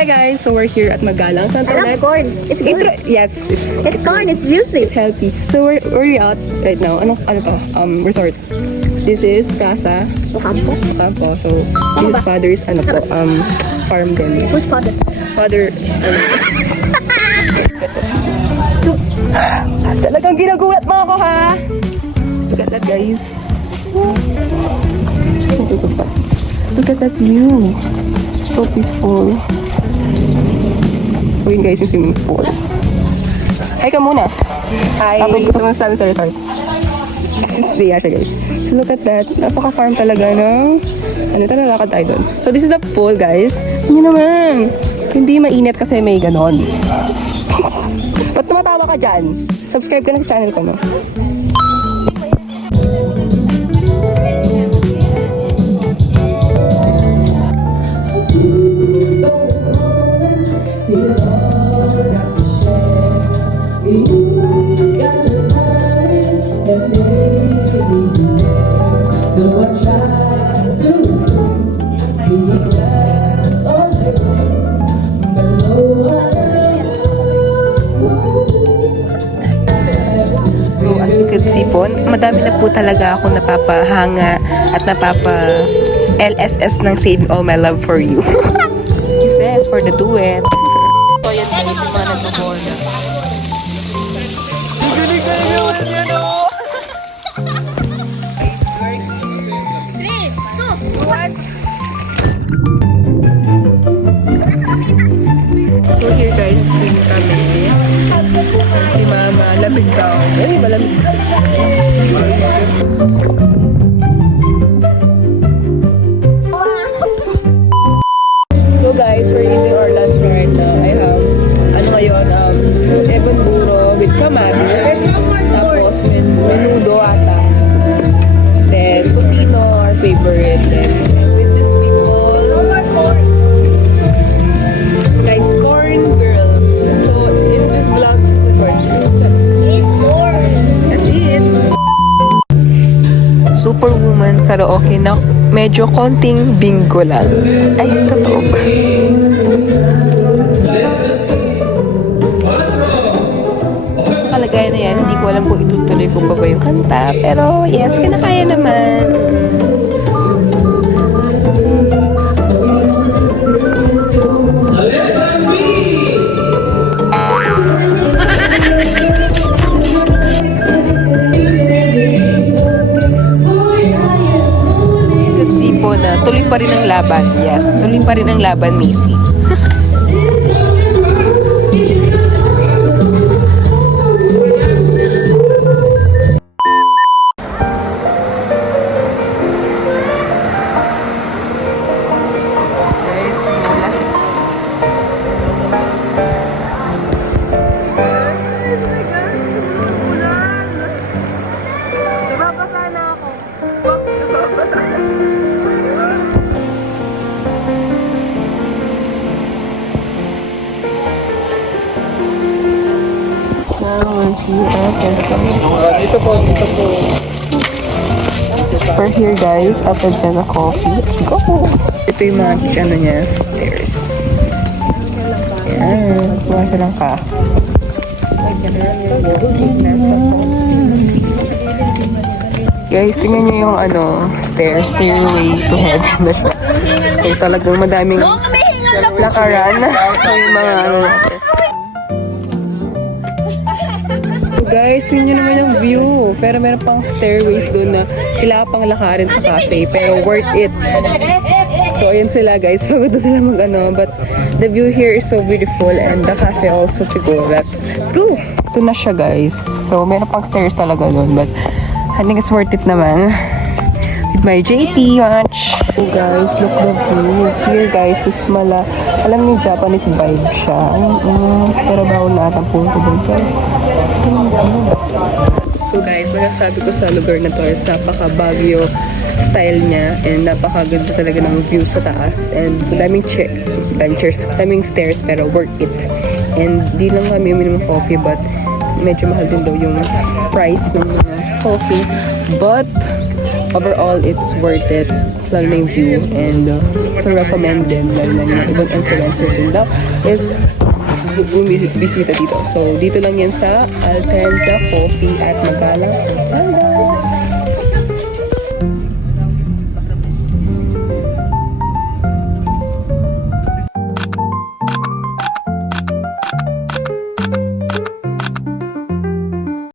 Hi guys, so we're here at Magalang. I love corn. It's good. Yes, It's corn. It's juicy. it's healthy. So we're out right now. Ano to? Resort. This is Casa Ocampo. Ocampo. So his father's farm din. Who's father? Father, talagang ginagulat mo ako ha. Look at that guys. Look at that view. So peaceful. So yun guys, yung swimming pool. Hi ka muna. Hi. Kapag gusto mo sabi sa resort. Siya guys. So look at that. Napaka-farm talaga ng lalakad tayo doon. So this is the pool guys. Yun naman. Hindi mainit kasi may ganon. Ba't tumatawa ka dyan? Subscribe ka na sa channel ko, no? As you could see po, madami na po talaga ako napapahanga at LSS ng Saving All My Love For You. Thank you sis for the duet. So yan guys, yung mga nagpo-borda. So here guys, swim kami. Si Mama, lamig daw. Ay, malamig. So guys, we're eating our lunch right now. I have, ebon buro with kamatis. Tapos, menudo ata. Then, tocino, our favorite. Then, with these people. No more corn. Guys, corn girl. So, in this vlog, she's a corn girl. Eat corn. That's it. Superwoman karaoke na medyo konting bingo lang. Ay, totoo ba? Sa kalagayan na yan, hindi ko alam kung itutuloy ko pa ba yung kanta. Pero yes, kinakaya naman. Na tuloy pa rin ang laban. Yes, tuloy pa rin ang laban, Macy. Guys, wala. Nababasa na ako. Nababasa na. Dito po. We're here guys, up and send a coffee. Let's go! Ito yung mga stairs. Yan, kuha siya ng ka. Guys, tingnan nyo yung stairway to heaven na siya. So talagang madaming lakaran. So yung mga natin. Guys, yun naman yung view. Pero meron pang stairways doon na kailangan pang lakarin sa cafe. Pero worth it. So, ayan sila guys. Pagod na sila But the view here is so beautiful. And the cafe also siguro. Let's go! Ito na siya guys. So, meron pang stairs talaga doon. But I think it's worth it naman. With my JP watch. So guys, look the view. Here guys is alam niyo Japanese vibe siya. Pero bawal na atang punto doon. So guys, magsasabi ko sa lugar na to is napaka-Baguio style niya and napakaganda talaga ng view sa taas and daming chairs, daming stairs pero worth it. And di lang kami uminom ng coffee but medyo mahal din daw yung price ng mga coffee but overall, it's worth it. Lalo na yung view. And so recommended, lalo na yung ibang influencer din daw, is yung bisita dito. So, dito lang yan sa Altenza Coffee at Magalang.